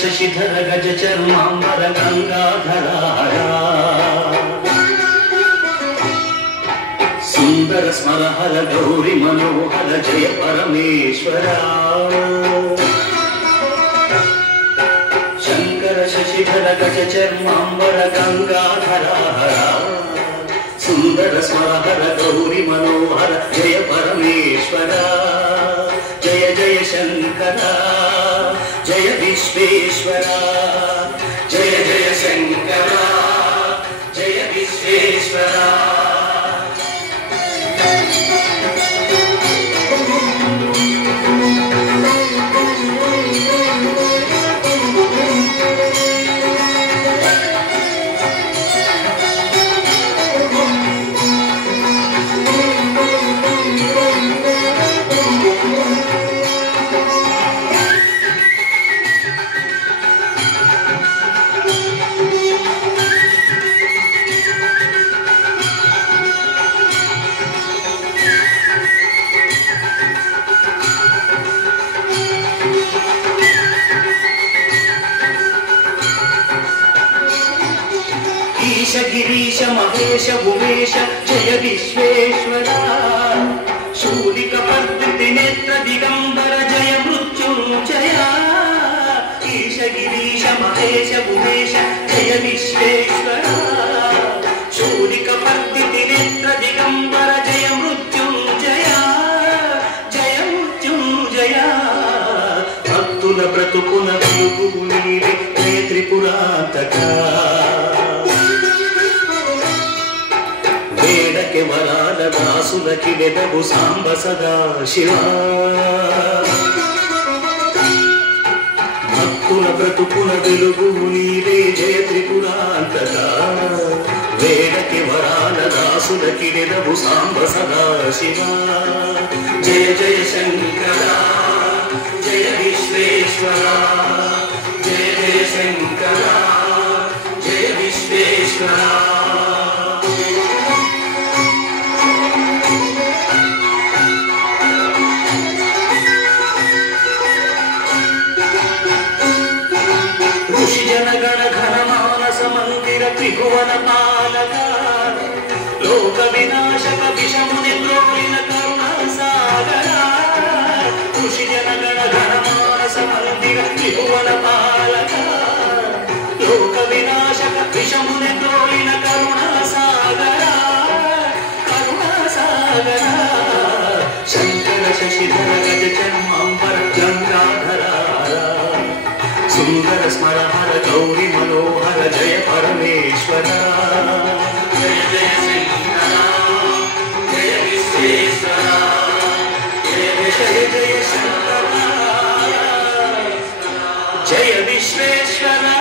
शशिधर गज चर्मांबर गंगाधरा सुंदर स्मरहर गौरी मनोहर जय परमेश्वरा शंकर शशिधर गज चर्मांबर गंगाधरा सुंदर स्मरहर गौरी मनोहर जय परमेश्वरा जय जय शंकरा जय विश्वेश्वरा जय जय शंकरा जय विश्वेश्वरा गिरीश महेश भुवेश जय विश्वेश्वरा शूलिक पद्मति नेत्र दिगंबर जय मृत्युंजया ईश गिरीश महेश भुवेश जय विश्वेश्वरा शूलिक पद्मति नेत्र दिगंबर जय मृत्युंजया भक्तुल ब्रतुकुल वेलुगु नीवे जय त्रिपुरांतका వేడకి వరాల దాసులకి వెదవు సాంబ సదా శివ భక్తుల బ్రతుకుల వెలుగు నీవే జయ త్రిపురాంతకా వేడకి వరాల దాసులకి వెదవు సాంబ సదా శివ జయ జయ శంకర జయ విశ్వేశ్వర జయ జయ శంకర జయ విశ్వేశ్వర जनगण घन मानस मंदिर त्रिभुवन पालक लोक विनाशक विषमुनि द्रोहिण करुणा सागर ऋषि जनगण घन मानस मंदिर त्रिभुवन पालक लोक विनाशक विषमुनि द्रोहिण करुणा सागर शंकर शशिधर गज चर्मांबर गंगाधरा सुंदर स्मरहर गौरी मनोहर जय परमेश्वरा जय जय शंकरा जय विश्वेश्वरा जय जय शंकरा जय विश्वेश्वरा